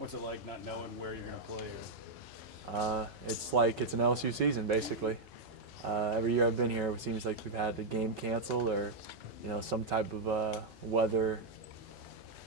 What's it like not knowing where you're going to play? It's like it's an LSU season, basically. Every year I've been here, it seems like we've had the game canceled or, some type of weather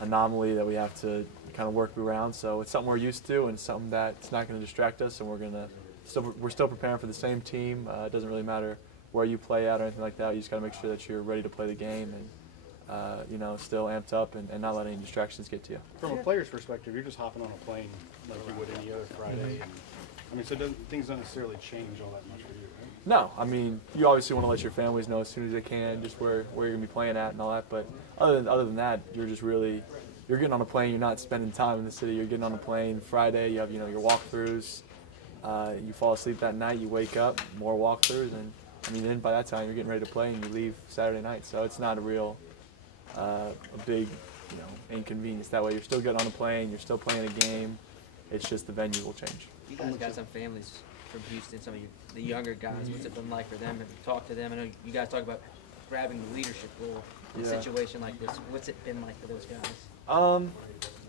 anomaly that we have to kind of work around. So it's something we're used to, and something that's not going to distract us. And we're still preparing for the same team. It doesn't really matter where you play at or anything like that. You just got to make sure that you're ready to play the game and still amped up and not let any distractions get to you. From a player's perspective, you're just hopping on a plane like you would any other Friday. And, so things don't necessarily change all that much for you, right? No, I mean, you obviously want to let your families know as soon as they can just where you're going to be playing at and all that. But other than that, you're getting on a plane. You're not spending time in the city. You're getting on a plane Friday. You have your walkthroughs. You fall asleep that night. You wake up, more walkthroughs, and then by that time you're getting ready to play and you leave Saturday night. So it's not a big inconvenience. That way you're still getting on a plane. You're still playing a game. It's just the venue will change. You guys got some families from Houston, some of the younger guys. What's it been like for them? Have you talked to them? I know you guys talk about grabbing the leadership role in a situation like this. What's it been like for those guys? I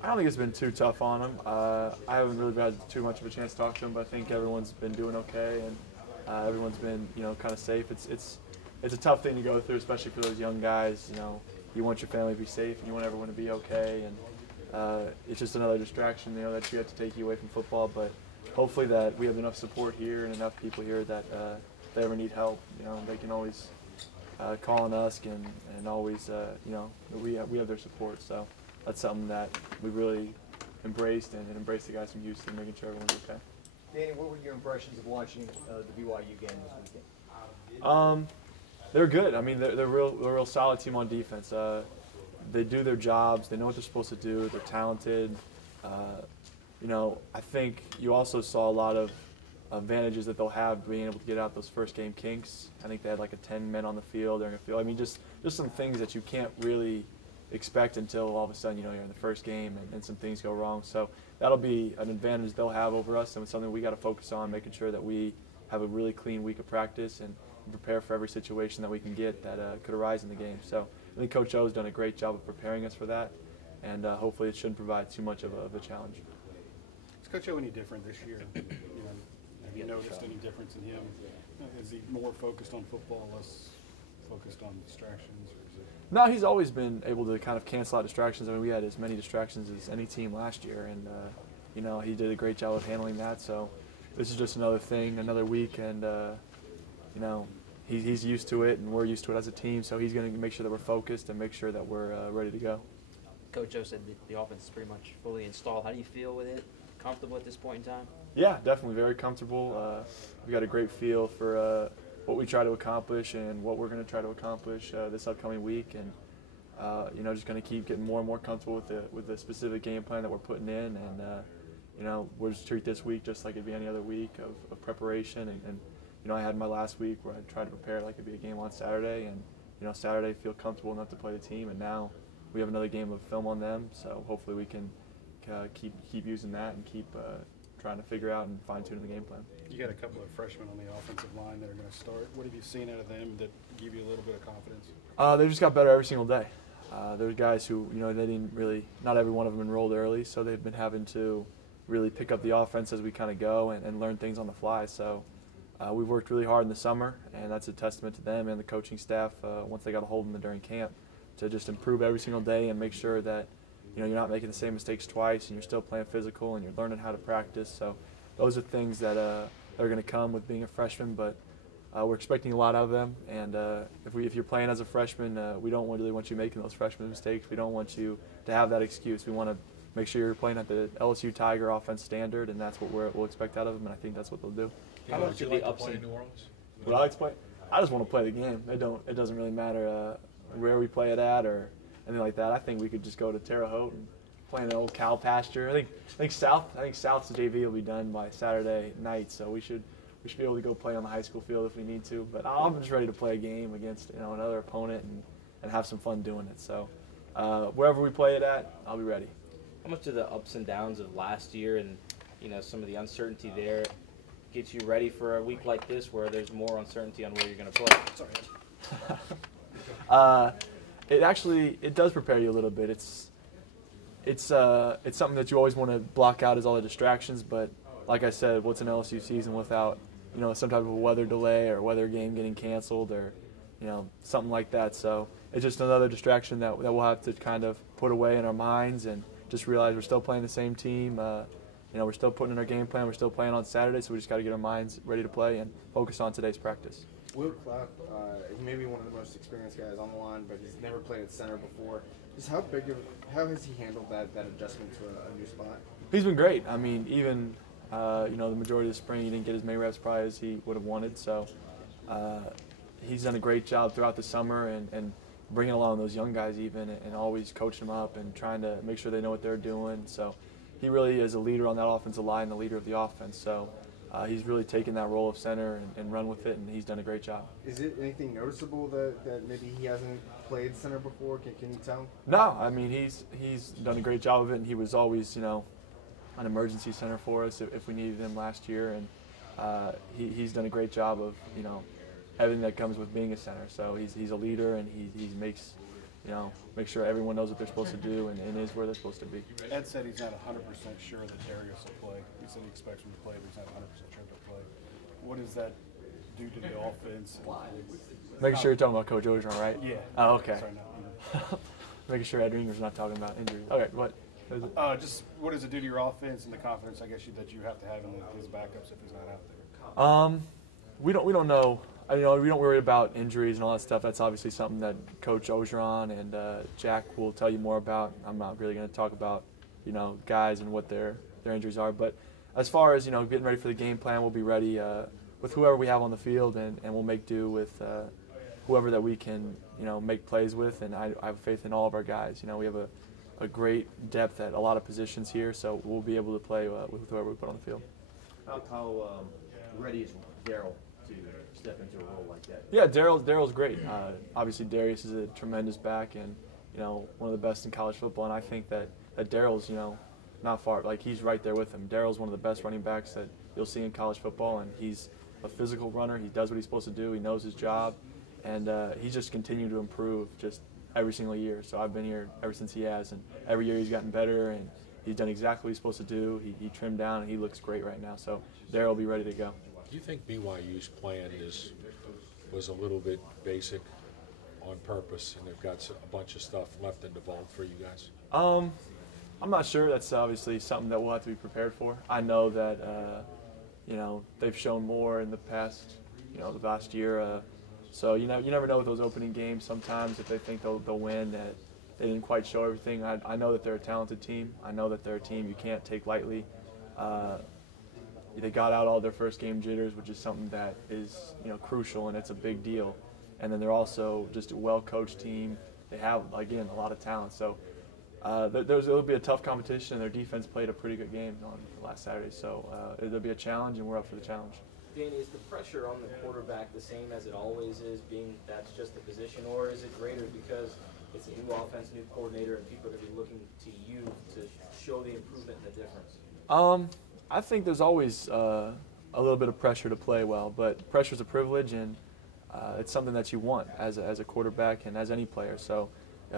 don't think it's been too tough on them. I haven't really had too much of a chance to talk to them, but I think everyone's been doing okay, and everyone's been kind of safe. It's a tough thing to go through, especially for those young guys. You want your family to be safe, and you want everyone to be okay, and it's just another distraction that you have to take you away from football. But hopefully that we have enough support here and enough people here that if they ever need help, they can always call on us and always we have their support. So that's something that we really embraced and embraced the guys from Houston, making sure everyone's okay. Danny, what were your impressions of watching the BYU game this weekend? They're good. I mean, they're a real solid team on defense. They do their jobs. They know what they're supposed to do. They're talented. I think you also saw a lot of advantages that they'll have being able to get out those first game kinks. I think they had like 10 men on the field during a field. I mean, just some things that you can't really expect until all of a sudden you're in the first game and some things go wrong. So that'll be an advantage they'll have over us, and it's something we got to focus on, making sure that we have a really clean week of practice and prepare for every situation that we can get that could arise in the game. So I think Coach O has done a great job of preparing us for that, and hopefully it shouldn't provide too much of a challenge. Is Coach O any different this year? Have you noticed any difference in him? Is he more focused on football, less focused on distractions? Or is it... No, he's always been able to kind of cancel out distractions. I mean, we had as many distractions as any team last year, and he did a great job of handling that. So this is just another thing, another week, and he's used to it, and we're used to it as a team. So he's going to make sure that we're focused and make sure that we're ready to go. Coach O said the offense is pretty much fully installed. How do you feel with it? Comfortable at this point in time? Yeah, definitely very comfortable. We got a great feel for what we try to accomplish and what we're going to try to accomplish this upcoming week, and just going to keep getting more and more comfortable with the specific game plan that we're putting in, and we'll just treat this week just like it'd be any other week of preparation. And I had my last week where I tried to prepare like it'd be a game on Saturday, and Saturday feel comfortable enough to play the team, and now we have another game of film on them, so hopefully we can keep using that and keep trying to figure out and fine-tune the game plan. You got a couple of freshmen on the offensive line that are going to start. What have you seen out of them that give you a little bit of confidence? They just got better every single day. There's guys who, they didn't really, not every one of them enrolled early, so they've been having to really pick up the offense as we kind of go and learn things on the fly. So we've worked really hard in the summer, and that's a testament to them and the coaching staff once they got a hold of them during camp to just improve every single day and make sure that you're not making the same mistakes twice, and you're still playing physical, and you're learning how to practice. So those are things that are going to come with being a freshman, but we're expecting a lot out of them. And if you're playing as a freshman, we don't really want you making those freshman mistakes. We don't want you to have that excuse. We want to make sure you're playing at the LSU Tiger offense standard, and that's what we'll expect out of them, and I think that's what they'll do. How much do you like to play in New Orleans? What I like to play? I just want to play the game. It doesn't really matter where we play it at or anything like that. I think we could just go to Terre Haute and play in an old cow pasture. I think South's JV will be done by Saturday night, so we should be able to go play on the high school field if we need to. But I'm just ready to play a game against another opponent and have some fun doing it. So wherever we play it at, I'll be ready. How much do the ups and downs of last year and some of the uncertainty there get you ready for a week like this where there's more uncertainty on where you're going to play? Sorry. It does prepare you a little bit. it's something that you always want to block out, is all the distractions. But like I said, what's an LSU season without some type of a weather delay or weather game getting canceled or something like that? So it's just another distraction that we'll have to kind of put away in our minds and just realize we're still playing the same team. We're still putting in our game plan. We're still playing on Saturday, so we just got to get our minds ready to play and focus on today's practice. Will Clapp, he may be one of the most experienced guys on the line, but he's never played at center before. Just how has he handled that adjustment to a new spot? He's been great. I mean, even the majority of the spring, he didn't get as many reps probably as he would have wanted. So he's done a great job throughout the summer and bringing along those young guys even and always coaching them up and trying to make sure they know what they're doing. So he really is a leader on that offensive line, the leader of the offense. So he's really taken that role of center and run with it, and he's done a great job. Is it anything noticeable that maybe he hasn't played center before? Can you tell? No, I mean, he's done a great job of it, and he was always, an emergency center for us if we needed him last year. And he's done a great job of, everything that comes with being a center. So he's a leader, and he makes sure everyone knows what they're supposed to do and is where they're supposed to be. Ed said he's not 100% sure that Darius will play. He said he expects him to play, but he's not 100% sure he'll play. What does that do to the offense? Making sure you're talking about Coach Ogeron, right? Yeah. Oh, okay. Sorry, no. Making sure Ed Ringer's not talking about injuries. Okay, what? Just what does it do to your offense and the confidence, I guess, that you have to have in his backups if he's not out there? We don't know. We don't worry about injuries and all that stuff. That's obviously something that Coach Ogeron and Jack will tell you more about. I'm not really going to talk about, guys and what their injuries are. But as far as, getting ready for the game plan, we'll be ready with whoever we have on the field, and we'll make do with whoever that we can, make plays with. And I have faith in all of our guys. We have a great depth at a lot of positions here, so we'll be able to play with whoever we put on the field. How ready is Daryl to step into a role like that? Yeah, Daryl's great. Obviously, Darius is a tremendous back and, one of the best in college football. And I think that Daryl's, not far. Like, he's right there with him. Daryl's one of the best running backs that you'll see in college football, and he's a physical runner. He does what he's supposed to do. He knows his job, and he's just continued to improve just every single year. So I've been here ever since he has, and every year he's gotten better, and he's done exactly what he's supposed to do. He trimmed down, and he looks great right now. So Daryl will be ready to go. Do you think BYU's plan was a little bit basic on purpose, and they've got a bunch of stuff left in the vault for you guys? I'm not sure. That's obviously something that we'll have to be prepared for. I know that they've shown more in the past, the last year. So you never know with those opening games. Sometimes if they think they'll win, that they didn't quite show everything. I know that they're a talented team. I know that they're a team you can't take lightly. They got out all their first game jitters, which is something that is crucial, and it's a big deal. And then they're also just a well-coached team. They have, again, a lot of talent. So it'll be a tough competition, and their defense played a pretty good game on last Saturday. So it'll be a challenge, and we're up for the challenge. Danny, is the pressure on the quarterback the same as it always is, being that's just the position, or is it greater because it's a new offense, new coordinator, and people are going to be looking to you to show the improvement and the difference? I think there's always a little bit of pressure to play well, but pressure's a privilege, and it's something that you want as a quarterback and as any player. So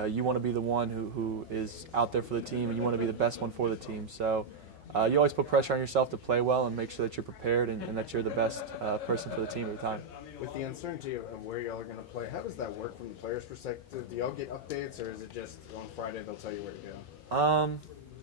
you want to be the one who is out there for the team, and you want to be the best one for the team. So you always put pressure on yourself to play well and make sure that you're prepared and that you're the best person for the team at the time. With the uncertainty of where y'all are going to play, how does that work from the players' perspective? Do y'all get updates, or is it just on Friday they'll tell you where to go?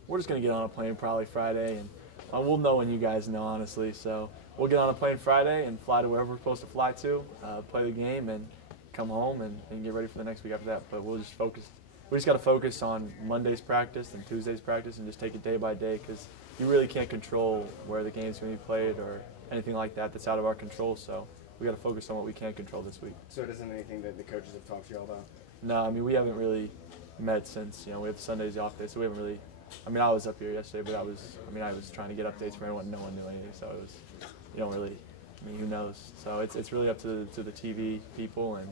We're just going to get on a plane probably Friday, and we'll know when you guys know, honestly. So we'll get on a plane Friday and fly to wherever we're supposed to fly to, play the game, and come home and get ready for the next week after that. But we'll just focus. We just got to focus on Monday's practice and Tuesday's practice and just take it day by day, because you really can't control where the game's going to be played or anything like that that's out of our control. So we got to focus on what we can control this week. So it isn't anything that the coaches have talked to y'all about? No, I mean, we haven't really met since, we have Sundays off day, so we haven't really. I mean, I was up here yesterday, but I was trying to get updates from everyone. No one knew anything, so it was, you don't really. I mean, who knows? So it's really up to the TV people, and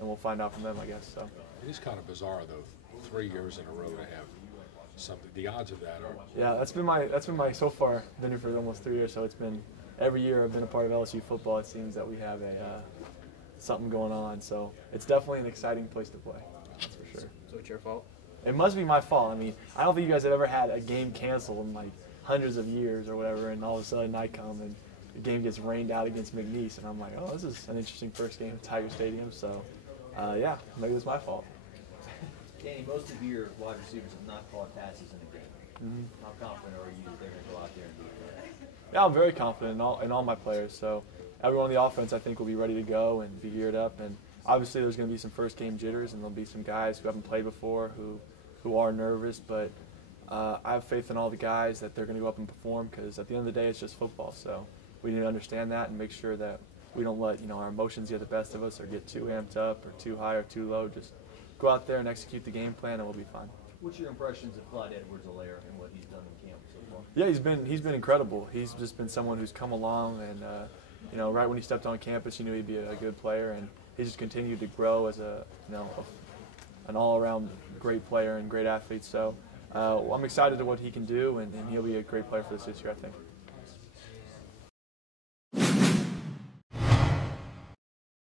we'll find out from them, I guess. So It is kind of bizarre, though, 3 years in a row to have something. The odds of that are. Yeah, that's been my so far. Been here for almost 3 years, so it's been every year I've been a part of LSU football. It seems that we have something going on. So it's definitely an exciting place to play. That's for sure. So it's your fault? it must be my fault. I mean, I don't think you guys have ever had a game canceled in like hundreds of years or whatever, and all of a sudden I come and the game gets rained out against McNeese, and I'm like, oh, this is an interesting first game at Tiger Stadium. So, yeah, maybe it's my fault. Danny, most of your wide receivers have not caught passes in the game. Mm-hmm. How confident are you that they're going to go out there and do that? Yeah, I'm very confident in all my players. So everyone on the offense, I think, will be ready to go and be geared up. And obviously, there's going to be some first game jitters, and there'll be some guys who haven't played before who are nervous. But I have faith in all the guys that they're going to go up and perform, because at the end of the day, it's just football. So we need to understand that and make sure that we don't let our emotions get the best of us or get too amped up or too high or too low. Just go out there and execute the game plan, and we'll be fine. What's your impressions of Clyde Edwards-Helaire and what he's done in camp so far? Yeah, he's been incredible. He's just been someone who's come along, and right when he stepped on campus, you knew he'd be a good player, and he just continued to grow as an all-around great player and great athlete. So I'm excited to what he can do, and he'll be a great player for us this year, I think.